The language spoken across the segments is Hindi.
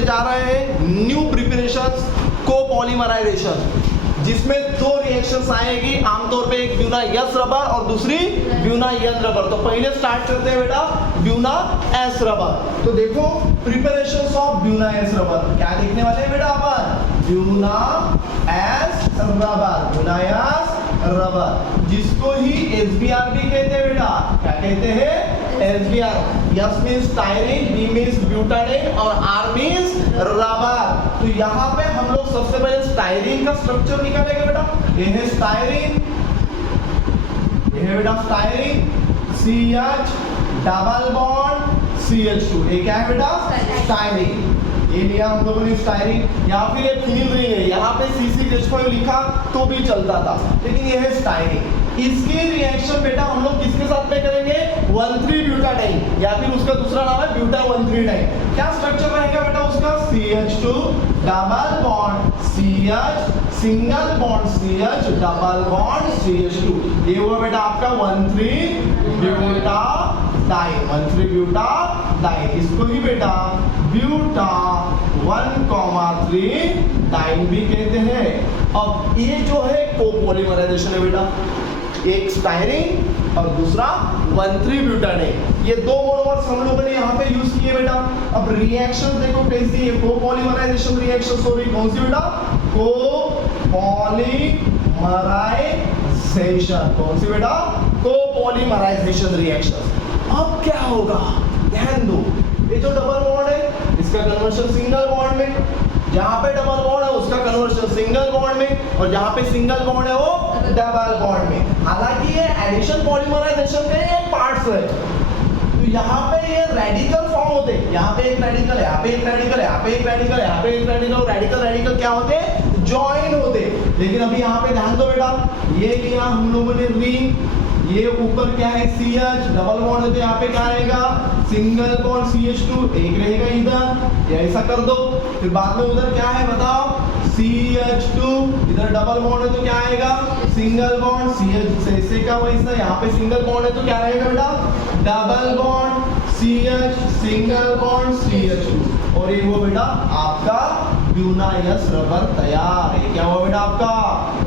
करने जा रहे हैं न्यू प्रिपरेशंस कोपॉलीमराइजेशन, जिसमें दो रिएक्शंस आएगी आमतौर पे, एक ब्यूना यस रबर और दूसरी ब्यूना यन रबर। तो पहले स्टार्ट करते हैं बेटा ब्यूना एस रबर। तो देखो preparations of buna S rubber क्या देखने वाले हैं बेटा अपन, buna S rubber, buna S rubber, जिसको ही एसबीआर भी कहते हैं बेटा। क्या कहते हैं? SBR. S means styrene, B means butadiene और आर मींस रबर। तो यहाँ पे हम लोग सबसे पहले स्टायरीन का स्ट्रक्चर निकालेंगे बेटा। ये है स्टायरीन, ये है बेटा styrene, CH double bond CH2। ये क्या है बेटा? स्टायरीन। ये लिया हम लोगों ने स्टायरीन, या फिर ये फिनिल रिंग है, यहाँ पे C6H5 लिखा तो भी चलता था, लेकिन ये है स्टायरीन। इसकी रिएक्शन बेटा हम लोग किसके साथ में करेंगे? 1,3 ब्यूटाडाइन, या फिर उसका दूसरा नाम है ब्यूटा 1,3 डाइन। क्या स्ट्रक्चर रहेगा बेटा उसका? CH2 double bond CH, single bond CH, double bond CH2। ये हुआ बेटा आपका 1,3 ब्यूटाडाइन, 1,3 ब्यूटाडाइन। इसको ही बेटा ब्यूटा 1,3 डाइन भी कहते हैं। अब ये जो है कोपॉलीमराइजेशन है बेटा, एक स्टायरीन और दूसरा 1,3 ब्यूटाडाइन। ये दो मोनोमर्स हम लोगों ने यहाँ पे यूज किए बेटा। अब रिएक्शन देखो कैसी है, कोपॉलीमराइजेशन रिएक्शन हो रही, कौन सी बेटा? कोपॉलीमराइजेशन। कौन सी बेटा? कोपॉलीमराइजेशन रिएक्शन। अब क्या होगा ध्यान दो, ये जो डबल बॉन्ड है इसका कन्वर्शन सिंगल बॉन्ड में, जहां पे डबल बॉन्ड है उसका कन्वर्शन सिंगल बॉन्ड में, और जहां पे सिंगल बॉन्ड है वो डबल बॉन्ड में। हालांकि ये एडिशन पॉलीमराइजेशन के एक पार्ट्स है। तो यहाँ पे ये रेडिकल फॉर्म होते हैं, यहाँ पे एक रेडिकल है, यहाँ पे एक रेडिकल है, यहाँ पे एक रेडिकल है, यहाँ पे एक रेडिकल, रेडिकल रेडिकल क्या होते हैं? ज्वाइन होते। लेकिन अभी यहाँ पे ध्यान दो बेटा, ये लिया हम लोगों ने रिंग, ये ऊपर क्या है? CH डबल बॉन्ड है, तो यहाँ पे क्या रहेगा? सिंगल बॉन्ड CH2, एक रहेगा इधर, ये ऐसा कर दो। फिर बाद में उधर क्या है बताओ? CH2, इधर डबल बॉन्ड है तो क्या आएगा? सिंगल बॉन्ड CH, ऐसे का वैसा, यहाँ पे सिंगल बॉन्ड है तो क्या रहेगा बेटा? Double bond CH, single bond CH2। और ये वो बेटा आपका ब्यूना यस रबर तैयार है। क्या हुआ बेटा आपका?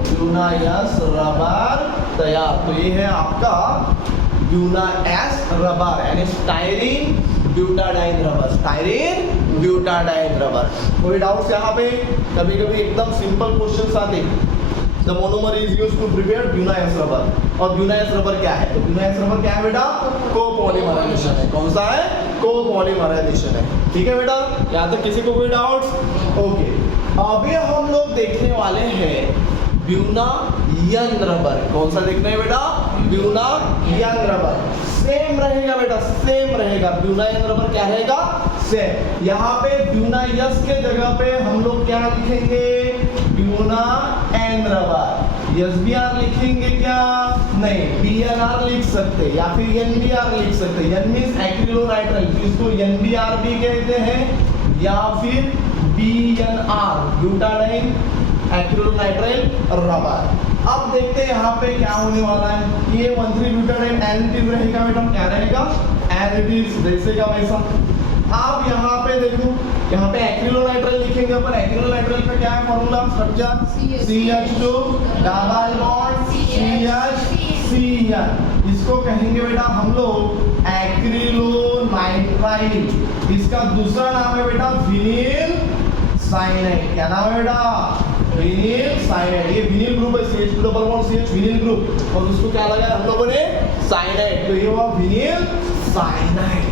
ब्यूना यस रबर तैयार। तो ये है आपका ब्यूना एस रबर, यानी styrene butadiene rubber, styrene butadiene rubber. कोई डाउट्स यहाँ पे? कभी कभी एकदम सिंपल क्वेश्चंस आते हैं। The monomer is used to prepare Buena S rubber. और ब्यूना एस रबर क्या है? तो ब्यूना एस रबर क्या है बेटा? कोपॉलीमराइजेशन है। कौन सा है? कोपॉलीमराइजेशन है। ठीक है बेटा, यहाँ तक किसी को कोई डाउट्स? ओके, अभी हम लोग देखने वाले हैं ब्यूना यन रबर। कौन सा देखना है बेटा? ब्यूना यन रबर। सेम रहेगा बेटा, सेम रहेगा। ब्यूना यन रबर क्या रहेगा? सेम। यहाँ पे ब्यूना यस के जगह पे हम लोग क्या लिखेंगे? Buena N rubber. एसबीआर लिखेंगे क्या? नहीं, BNR लिख सकते या फिर NBR लिख सकते। एन मींस एक्रिलोनाइट्राइल, जिसको NBR भी कहते हैं, या फिर BNR ब्यूटाडाइन एक्रिलोनाइट्राइल रबर। अब देखते हैं यहाँ पे क्या होने वाला है। ये 1,3 ब्यूटाडाइन एनिटिव रहेगा बेटा, क्या रहेगा? एनिटिव, जैसे का वैसा। आप यहाँ पे देखो, यहाँ पे एक्रिलोनाइट्राइल लिखेंगे अपन। एक्रिलोनाइट्राइल का क्या है formula? Structure CH2 double bond CH। इसको कहेंगे बेटा हम लोग एक्रिलोनाइट्राइल। इसका दूसरा नाम है बेटा विनिल साइनाइड। क्या नाम है बेटा? Vinyl cyanide. ये विनिल ग्रुप है, CH2 double bond CH vinyl group, और उसको क्या लगाया हम लोगों ने? साइनाइड। तो ये हुआ विनिल साइनाइड।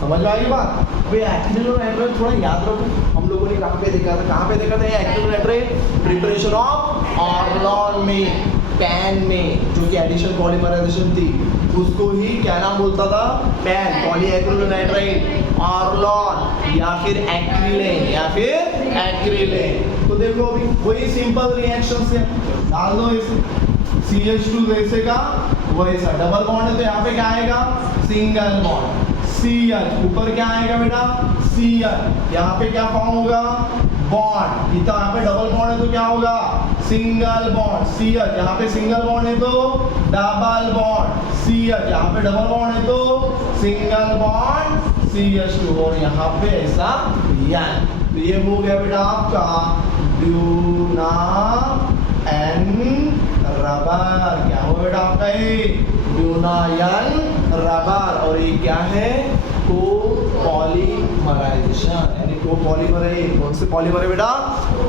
समझ में आई बात? अबे एक्रिलोनाइट्राइल थोड़ा याद रखो, हम लोगों ने कहाँ पे देखा था? कहाँ पे देखा था ये एक्रिलोनाइट्राइल? प्रिपरेशन ऑफ ऑर्लॉन में, पैन में, जो कि एडिशन पॉलीमराइजेशन थी, उसको ही क्या नाम बोलता था? पैन, पॉलीएक्रिलोनाइट्राइल, ऑर्लॉन, या फिर एक्रिलेन, या फिर एक्रिलेन। तो देखो अभी वही सिंपल रिएक्शन से डाल दो इसे। CH2 जैसे का वैसा, डबल बॉन्ड है तो यहाँ पे क्या आएगा? Single bond CH। ऊपर क्या आएगा बेटा? CH। यहाँ पे क्या फॉर्म होगा? बॉन्ड। इतना यहाँ पे डबल बॉन्ड है तो क्या होगा? Single bond CH। यहाँ पे सिंगल बॉन्ड है तो डबल बॉन्ड CH। यहाँ पे डबल बॉन्ड है तो सिंगल बॉन्ड CH2। और यहाँ पे ऐसा एन। तो ये हो गया बेटा आपका ड्यूना एन रबर। क्या हो बेटा आपका ये ड्यूनायन रबर। और ये क्या है कोपॉलीमराइजेशन, यानी कोपॉलीमर है। कौन से पॉलीमर है बेटा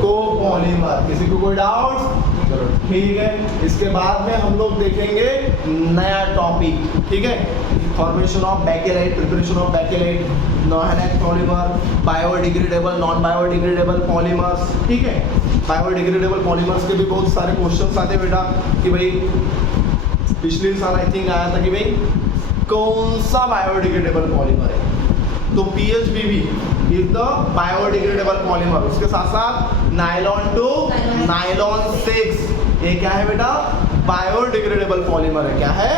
कोपॉलीमर। किसी को कोई डाउट? चलो ठीक है। इसके बाद में हम लोग देखेंगे नया टॉपिक, ठीक है, formation of Bakelite, preparation of Bakelite, non polymer, biodegradable non biodegradable polymers, ठीक है। बायोडिग्रेडेबल पॉलीमर्स के भी बहुत सारे क्वेश्चंस आते हैं बेटा कि भाई पिछले साल आई थिंक आया था कि भाई कौन सा बायोडिग्रेडेबल पॉलीमर है, तो PHBB is the biodegradable polymer. उसके साथ साथ नायलॉन टू नायलॉन 6 ये क्या है बेटा बायोडिग्रेडेबल पॉलीमर है। क्या है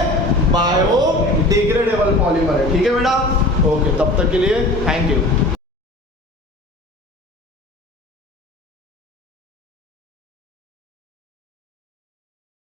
बायोडिग्रेडेबल पॉलीमर है, ठीक है बेटा। ओके, तब तक के लिए थैंक यू।